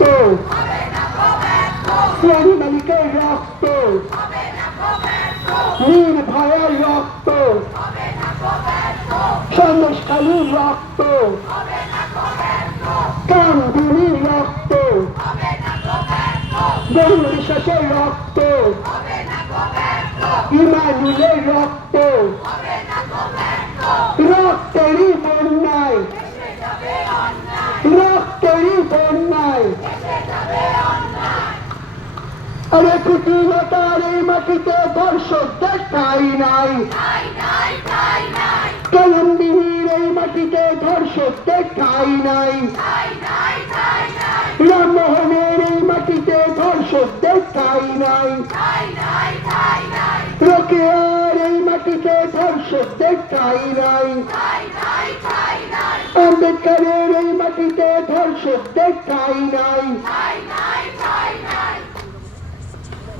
রক্ত, শ্রেণী মালিকের রক্ত, নির্ভয়ের রক্ত, সন্দেশখালীর রক্ত, কামদুনির রক্ত, গরুর বিশ্বাসের রক্ত, ইমানুলের রক্ত, রক্তেরই বন্যায়, রক্তেরই বন্যায়। আরে কুটিলতার এই মাটিতে ধর্ষক দেখাই নাই, কলম্বিনীর এই মাটিতে ধর্ষক দেখাই নাই, রামমোহনের এই মাটিতে ধর্ষক দেখাই নাই, রোকেয়ার এই মাটিতে ধর্ষক দেখাই নাই, আম্বেদকরের এই মাটিতে ধর্ষক দেখাই নাই।